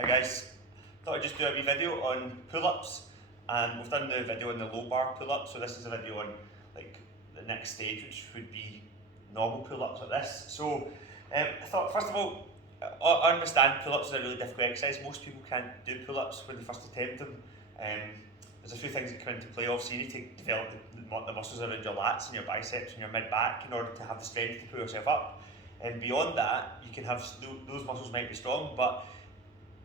Hi guys, thought I'd just do a wee video on pull-ups, and we've done the video on the low bar pull-ups, so this is a video on like the next stage, which would be normal pull-ups like this. So I thought first of all, I understand pull-ups is a really difficult exercise. Most people can't do pull-ups when they first attempt them. There's a few things that come into play. Obviously you need to develop the muscles around your lats and your biceps and your mid-back in order to have the strength to pull yourself up. And beyond that, you can have those muscles might be strong, but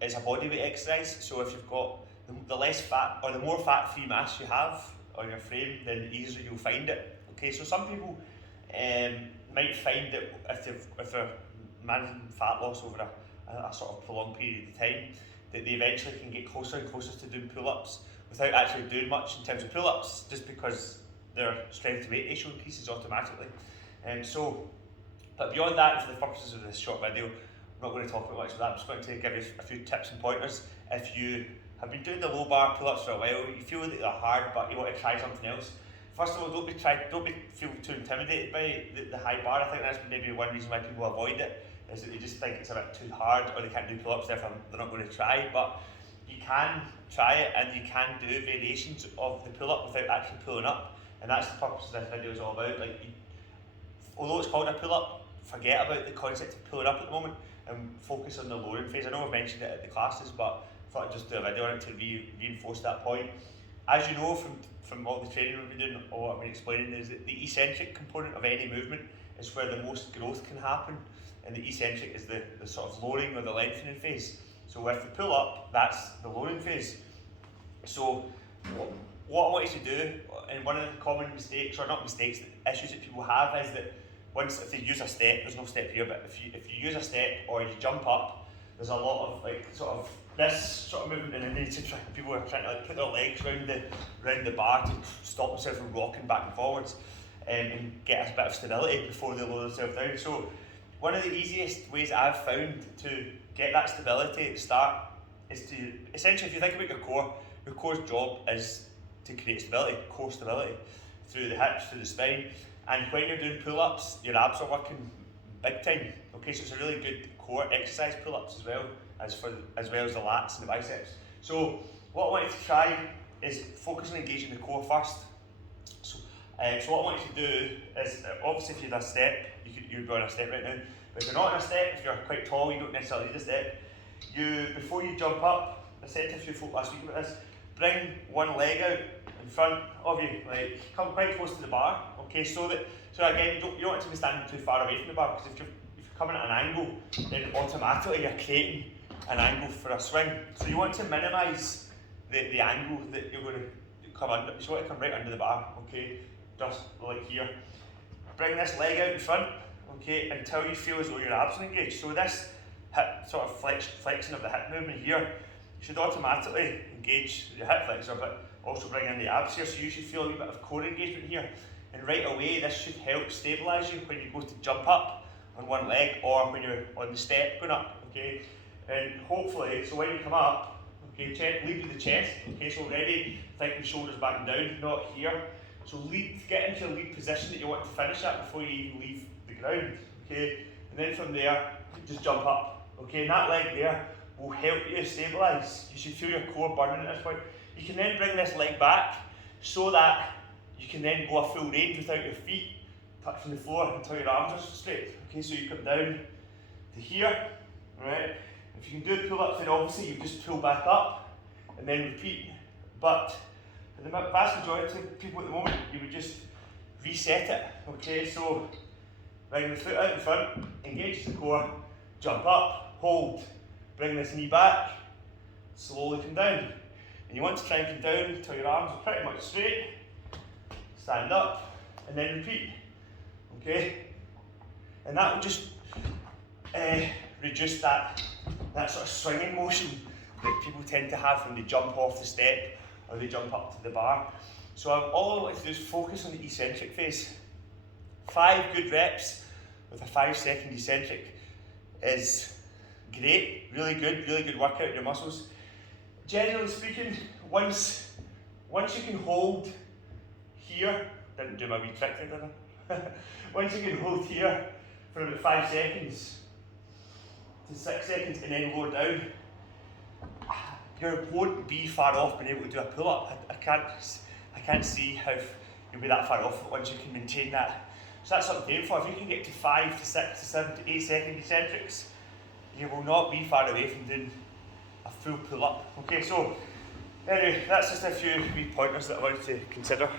it's a bodyweight exercise. So if you've got the less fat or the more fat-free mass you have on your frame, then the easier you'll find it. Okay, so some people might find that if they're managing fat loss over a sort of prolonged period of time, that they eventually can get closer and closer to doing pull-ups without actually doing much in terms of pull-ups, just because their strength to weight ratio increases automatically. But beyond that, for the purposes of this short video, I'm not going to talk about much of that. I'm just going to give you a few tips and pointers. If you have been doing the low bar pull-ups for a while, you feel that they're hard, but you want to try something else. First of all, don't feel too intimidated by the high bar. I think that's maybe one reason why people avoid it, is that they just think it's a bit too hard, or they can't do pull-ups, therefore they're not going to try. But you can try it, and you can do variations of the pull-up without actually pulling up, and that's the purpose of this video is all about. Although it's called a pull-up, forget about the concept of pulling up at the moment and focus on the lowering phase. I know I've mentioned it at the classes, but I thought I'd just do a video on it to reinforce that point. As you know from all the training we've been doing, or what I've been explaining, is that the eccentric component of any movement is where the most growth can happen, and the eccentric is the sort of lowering or the lengthening phase. So with the pull up, that's the lowering phase. So what I want you to do, and one of the common mistakes, or not mistakes, issues that people have, is that if they use a step, there's no step here, but if you use a step or you jump up, there's a lot of this sort of movement, and then people are trying to put their legs around the bar to stop themselves from rocking back and forwards, and get a bit of stability before they lower themselves down. So one of the easiest ways I've found to get that stability at the start is to, essentially, if you think about your core's job is to create stability, core stability, through the hips, through the spine. And when you're doing pull-ups, your abs are working big time. Okay, so it's a really good core exercise, pull-ups as well as the lats and the biceps. So what I want you to try is focus on engaging the core first. So what I want you to do is, obviously if you're in a step, you'd be on a step right now, but if you're not in a step, if you're quite tall, you don't necessarily need a step. Before you jump up, I said to a few folk last week about this, bring one leg out in front of you, like come quite close to the bar, okay, so again, you don't want to be standing too far away from the bar, because if you're coming at an angle, then automatically you're creating an angle for a swing. So you want to minimise the angle that you're going to come under. You want to come right under the bar, okay, just like here. Bring this leg out in front, okay, until you feel as though your abs are engaged. So this hip sort of flexion of the hip movement here, you should automatically engage your hip flexor, but also bring in the abs here, so you should feel a wee bit of core engagement here. And right away, this should help stabilise you when you go to jump up on one leg, or when you're on the step going up, okay? And hopefully, so when you come up, okay, lead with the chest, okay, so already think the shoulders back and down, not here. So get into a lead position that you want to finish at before you even leave the ground, okay? And then from there, just jump up, okay? And that leg there will help you stabilise. You should feel your core burning at this point. You can then bring this leg back so that you can then go a full range without your feet touching the floor until your arms are straight. Okay, so you come down to here, right? If you can do pull-ups, then obviously you just pull back up and then repeat. But for the vast majority of people at the moment, you would just reset it. Okay, so bring the foot out in front, engage the core, jump up, hold, bring this knee back, slowly come down. And you want to try and come down until your arms are pretty much straight. Stand up, and then repeat. Okay? And that will just reduce that sort of swinging motion that people tend to have when they jump off the step or they jump up to the bar. So all I want to do is focus on the eccentric phase. 5 good reps with a 5-second eccentric is great, really good workout in your muscles. Generally speaking, once you can hold here, didn't do my wee trick there, did I? Once you can hold here for about 5 seconds to 6 seconds and then lower down, you won't be far off being able to do a pull-up. I can't see how you'll be that far off once you can maintain that. So that's something to aim for. If you can get to 5 to 6 to 7 to 8 second eccentrics, you will not be far away from doing a full pull-up. Okay, so anyway, that's just a few wee pointers that I wanted to consider.